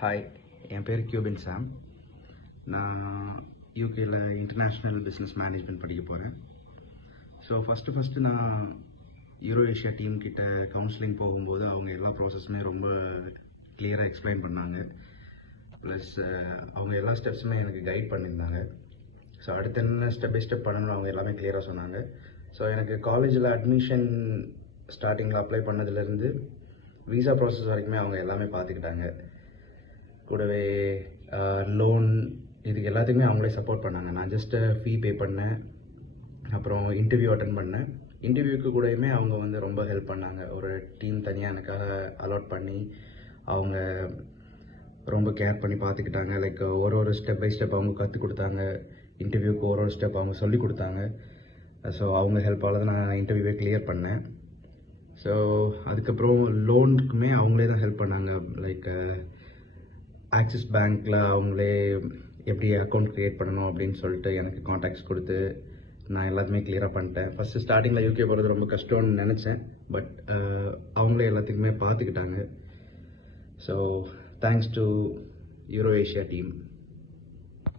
Hi, என் பேர் கியூபின் சாம். நான் யூகேயில் international business management படிக்க போகிறேன். ஸோ ஃபஸ்ட்டு நான் யூரோ ஏஷியா டீம் கிட்ட கவுன்சிலிங் போகும்போது அவங்க எல்லா ப்ராசஸுமே ரொம்ப கிளியராக எக்ஸ்பிளைன் பண்ணாங்க. ப்ளஸ் அவங்க எல்லா ஸ்டெப்ஸுமே எனக்கு கைட் பண்ணியிருந்தாங்க. ஸோ அடுத்து என்ன ஸ்டெப் பை ஸ்டெப் பண்ணணும் அவங்க எல்லாமே கிளியராக சொன்னாங்க. ஸோ எனக்கு காலேஜில் அட்மிஷன் ஸ்டார்டிங்கில் அப்ளை பண்ணதுலேருந்து விசா ப்ராசஸ் வரைக்குமே அவங்க எல்லாமே பார்த்துக்கிட்டாங்க. கூடவே லோன் இதுக்கு எல்லாத்துக்குமே அவங்களே சப்போர்ட் பண்ணாங்க. நான் ஜஸ்ட்டு ஃபீ பே பண்ணேன், அப்புறம் இன்டர்வியூ அட்டன் பண்ணேன். இன்டர்வியூக்கு கூடயுமே அவங்க ரொம்ப ஹெல்ப் பண்ணாங்க. ஒரு டீம் தனியாக எனக்காக அலாட் பண்ணி அவங்க ரொம்ப கேர் பண்ணி பார்த்துக்கிட்டாங்க. லைக் ஒரு ஸ்டெப் பை ஸ்டெப் அவங்க கற்றுக் கொடுத்தாங்க. இன்டர்வியூக்கு ஒரு ஸ்டெப் அவங்க சொல்லி கொடுத்தாங்க. ஸோ அவங்க ஹெல்ப்பால் தான் நான் இன்டர்வியூவே கிளியர் பண்ணேன். ஸோ அதுக்கப்புறம் லோனுக்குமே அவங்களே தான் ஹெல்ப் பண்ணாங்க. லைக் ஆக்சிஸ் பேங்க்கில் அவங்களே எப்படி அக்கௌண்ட் க்ரியேட் பண்ணணும் அப்படின்னு சொல்லிட்டு எனக்கு காண்டாக்ட்ஸ் கொடுத்து நான் எல்லாத்தையுமே கிளியராக பண்ணிட்டேன். ஃபஸ்ட்டு ஸ்டார்டிங்கில் யூகே போகிறது ரொம்ப கஷ்டம்னு நினச்சேன். பட் அவங்களே எல்லாத்துக்குமே பார்த்துக்கிட்டாங்க. So thanks to euro Asia team.